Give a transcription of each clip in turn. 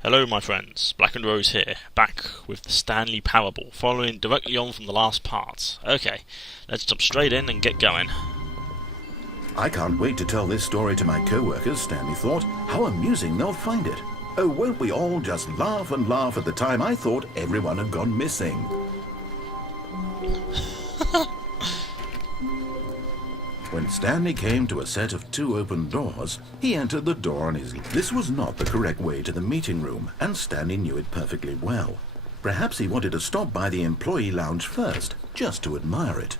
Hello my friends, Blackendrose here, back with the Stanley Parable, following directly on from the last part. Okay, let's jump straight in and get going. I can't wait to tell this story to my co-workers, Stanley thought. How amusing they'll find it. Oh, won't we all just laugh and laugh at the time I thought everyone had gone missing. When Stanley came to a set of 2 open doors, he entered the door on his left. This was not the correct way to the meeting room, and Stanley knew it perfectly well. Perhaps he wanted to stop by the employee lounge first, just to admire it.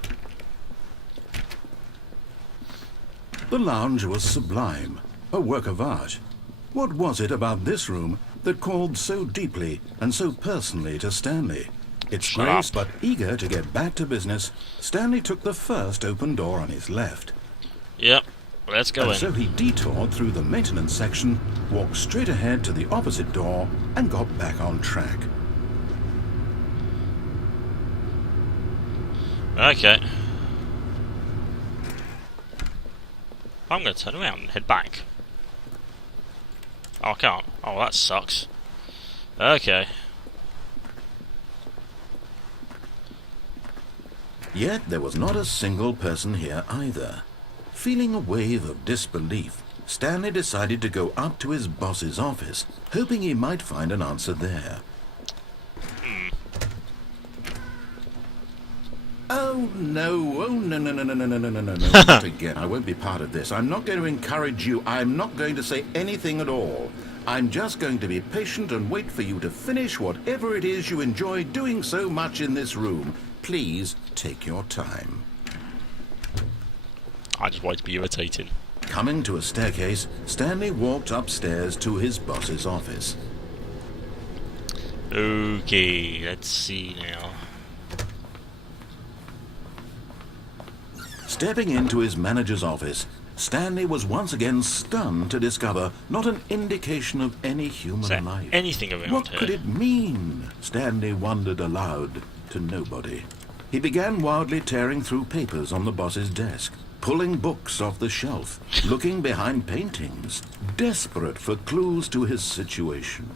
The lounge was sublime, a work of art. What was it about this room that called so deeply and so personally to Stanley? Its grace, but eager to get back to business, Stanley took the first open door on his left. Yep, let's go in. So he detoured through the maintenance section, walked straight ahead to the opposite door, and got back on track. Okay. I'm going to turn around and head back. Oh, I can't. Oh, that sucks. Okay. Yet there was not a single person here either. Feeling a wave of disbelief, Stanley decided to go up to his boss's office, hoping he might find an answer there. Oh no, no, not again. I won't be part of this. I'm not going to encourage you. I'm not going to say anything at all. I'm just going to be patient and wait for you to finish whatever it is you enjoy doing so much in this room. Please take your time. I just want to be irritating. Coming to a staircase, Stanley walked upstairs to his boss's office. Okay, let's see now. Stepping into his manager's office, Stanley was once again stunned to discover not an indication of any human life. Anything around What here? could it mean? Stanley wondered aloud to nobody. He began wildly tearing through papers on the boss's desk, pulling books off the shelf, looking behind paintings, desperate for clues to his situation.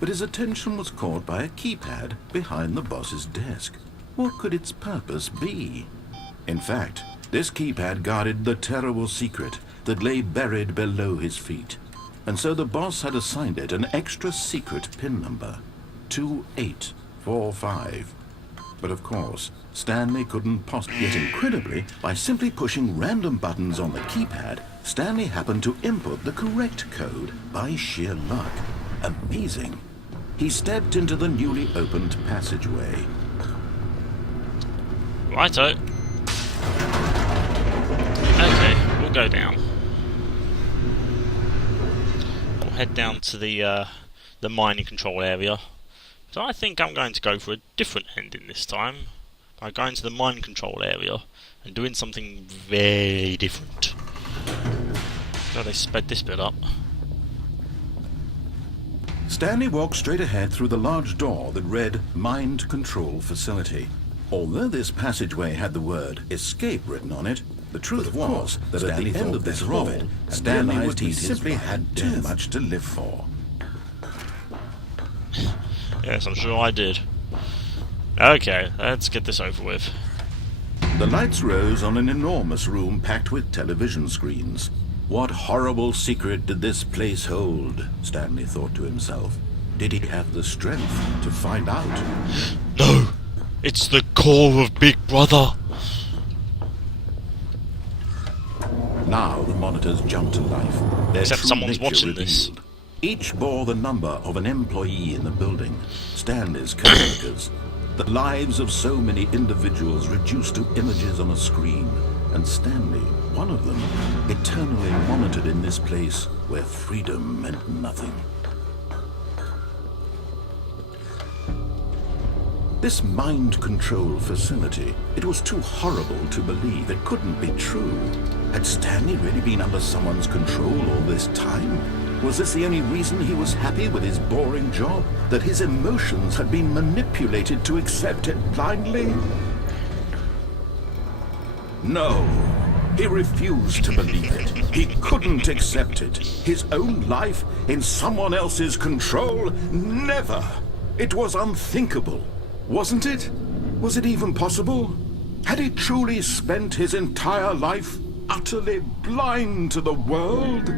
But his attention was caught by a keypad behind the boss's desk. What could its purpose be? In fact, this keypad guarded the terrible secret that lay buried below his feet. And so the boss had assigned it an extra secret PIN number, 2845. But of course, Stanley couldn't possibly. Yet incredibly, by simply pushing random buttons on the keypad, Stanley happened to input the correct code by sheer luck. Amazing. He stepped into the newly opened passageway. Righto. Okay, we'll go down. We'll head down to the mining control area. So I think I'm going to go for a different ending this time. By going to the mine control area and doing something very different. So they sped this bit up. Stanley walked straight ahead through the large door that read Mind Control Facility. Although this passageway had the word escape written on it, the truth was that at the end of this hall, Stanley realized he simply had too much to live for. Yes, I'm sure I did. Okay, let's get this over with. The lights rose on an enormous room packed with television screens. What horrible secret did this place hold? Stanley thought to himself. Did he have the strength to find out? No! It's the core of Big Brother! Now the monitors jumped to life. Except someone's watching this. Each bore the number of an employee in the building, Stanley's co-workers. The lives of so many individuals reduced to images on a screen, and Stanley, one of them, eternally monitored in this place where freedom meant nothing. This mind control facility, it was too horrible to believe. It couldn't be true. Had Stanley really been under someone's control all this time? Was this the only reason he was happy with his boring job? That his emotions had been manipulated to accept it blindly? No. He refused to believe it. He couldn't accept it. His own life in someone else's control? Never! It was unthinkable. Wasn't it? Was it even possible? Had he truly spent his entire life utterly blind to the world?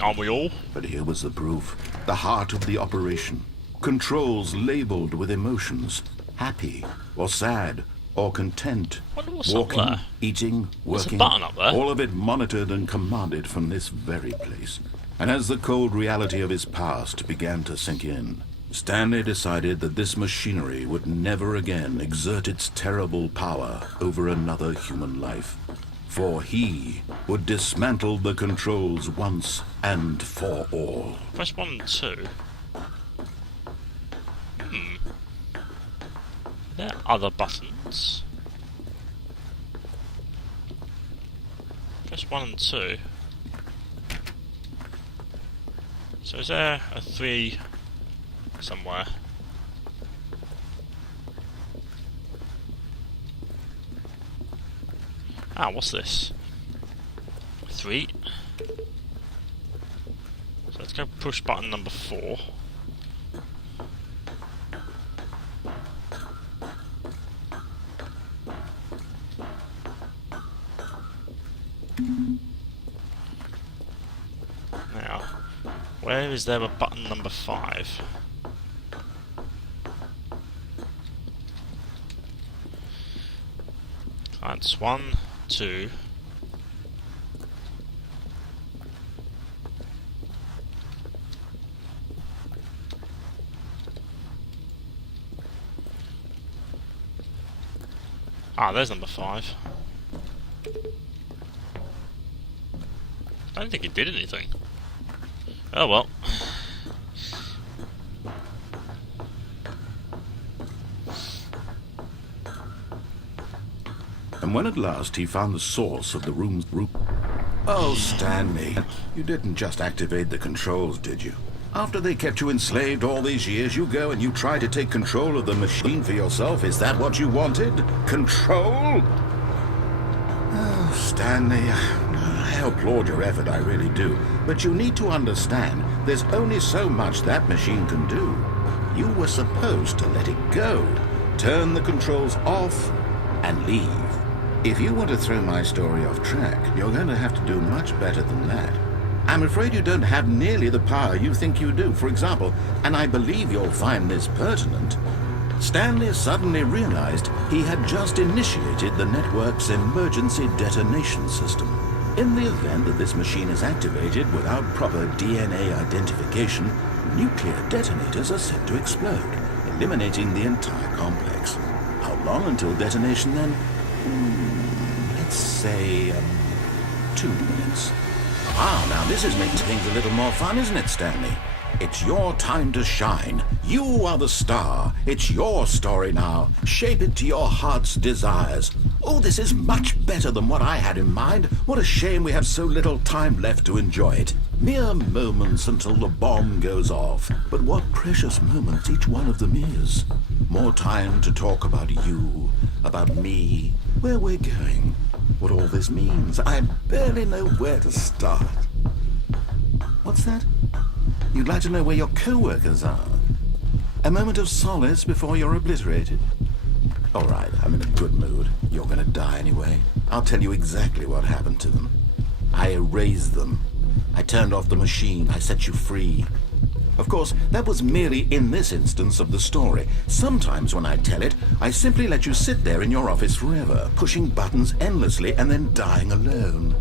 Aren't we all? But here was the proof. The heart of the operation. Controls labeled with emotions. Happy, or sad, or content. Wonder what's Walking, up there. eating, There's a working. button up there. All of it monitored and commanded from this very place. And as the cold reality of his past began to sink in, Stanley decided that this machinery would never again exert its terrible power over another human life. For he would dismantle the controls once and for all. Press 1 and 2. Are there other buttons? Press 1 and 2. So is there a 3 somewhere? Ah, what's this? 3. So let's go push button number 4. Now, where is there a button number 5? That's 1, 2. Ah, there's number 5. I don't think it did anything. Oh well. And when at last he found the source of the room's root... Oh, Stanley, you didn't just activate the controls, did you? After they kept you enslaved all these years, you go and you try to take control of the machine for yourself. Is that what you wanted? Control? Oh, Stanley, I applaud your effort, I really do. But you need to understand, there's only so much that machine can do. You were supposed to let it go, turn the controls off, and leave. If you want to throw my story off track, you're going to have to do much better than that. I'm afraid you don't have nearly the power you think you do. For example, and I believe you'll find this pertinent, Stanley suddenly realized he had just initiated the network's emergency detonation system. In the event that this machine is activated without proper DNA identification, nuclear detonators are set to explode, eliminating the entire complex. How long until detonation then? Let's say 2 minutes. Ah, now this is making things a little more fun, isn't it, Stanley? It's your time to shine. You are the star. It's your story now. Shape it to your heart's desires. Oh, this is much better than what I had in mind. What a shame we have so little time left to enjoy it. Mere moments until the bomb goes off. But what precious moments each one of them is. More time to talk about you, about me, where we're going, what all this means. I barely know where to start. What's that? You'd like to know where your co-workers are? A moment of solace before you're obliterated? All right, I'm in a good mood. You're gonna die anyway. I'll tell you exactly what happened to them. I erased them. I turned off the machine. I set you free. Of course, that was merely in this instance of the story. Sometimes when I tell it, I simply let you sit there in your office forever, pushing buttons endlessly and then dying alone.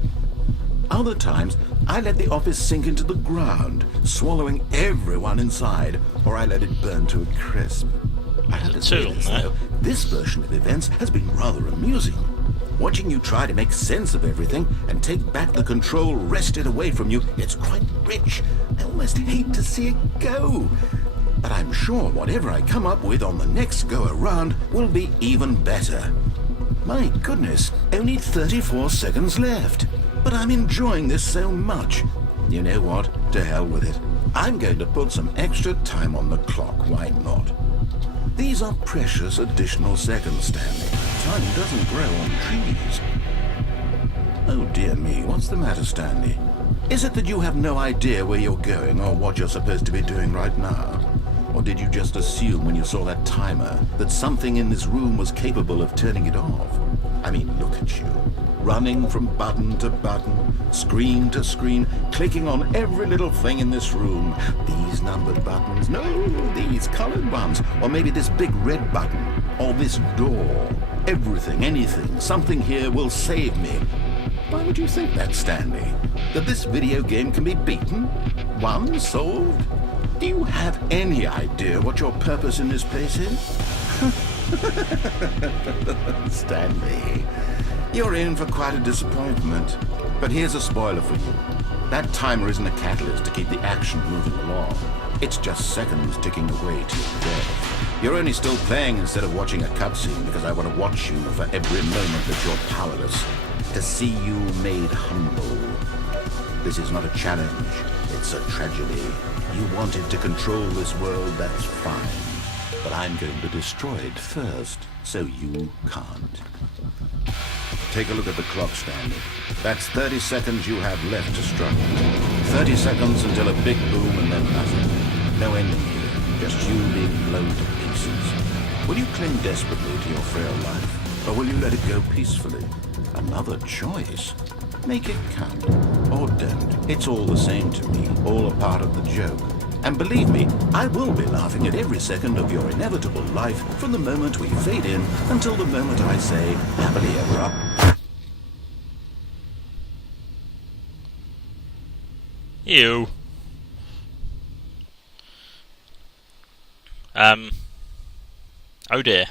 Other times, I let the office sink into the ground, swallowing everyone inside, or I let it burn to a crisp. I have to say this, though, this version of events has been rather amusing. Watching you try to make sense of everything and take back the control wrested away from you, it's quite rich. I almost hate to see it go. But I'm sure whatever I come up with on the next go-around will be even better. My goodness, only 34 seconds left. But I'm enjoying this so much. You know what? To hell with it. I'm going to put some extra time on the clock, why not? These are precious additional seconds, Stanley. Time doesn't grow on trees. Oh dear me, what's the matter, Stanley? Is it that you have no idea where you're going or what you're supposed to be doing right now? Or did you just assume when you saw that timer that something in this room was capable of turning it off? I mean, look at you. Running from button to button, screen to screen, clicking on every little thing in this room. These numbered buttons, no, these colored ones. Or maybe this big red button, or this door. Everything, anything, something here will save me. Why would you think that, Stanley? That this video game can be beaten? Won? Solved? Do you have any idea what your purpose in this place is? Stanley, you're in for quite a disappointment. But here's a spoiler for you. That timer isn't a catalyst to keep the action moving along. It's just seconds ticking away to your death. You're only still playing instead of watching a cutscene because I want to watch you for every moment that you're powerless. To see you made humble. This is not a challenge. It's a tragedy. You wanted to control this world, that's fine. But I'm going to destroy it first, so you can't. Take a look at the clock, Stanley. That's 30 seconds you have left to struggle. 30 seconds until a big boom and then nothing. No ending here, just you being blown to pieces. Will you cling desperately to your frail life, or will you let it go peacefully? Another choice. Make it count, or don't. It's all the same to me, all a part of the joke. And believe me, I will be laughing at every second of your inevitable life from the moment we fade in until the moment I say, happily ever up. Ew. Oh dear.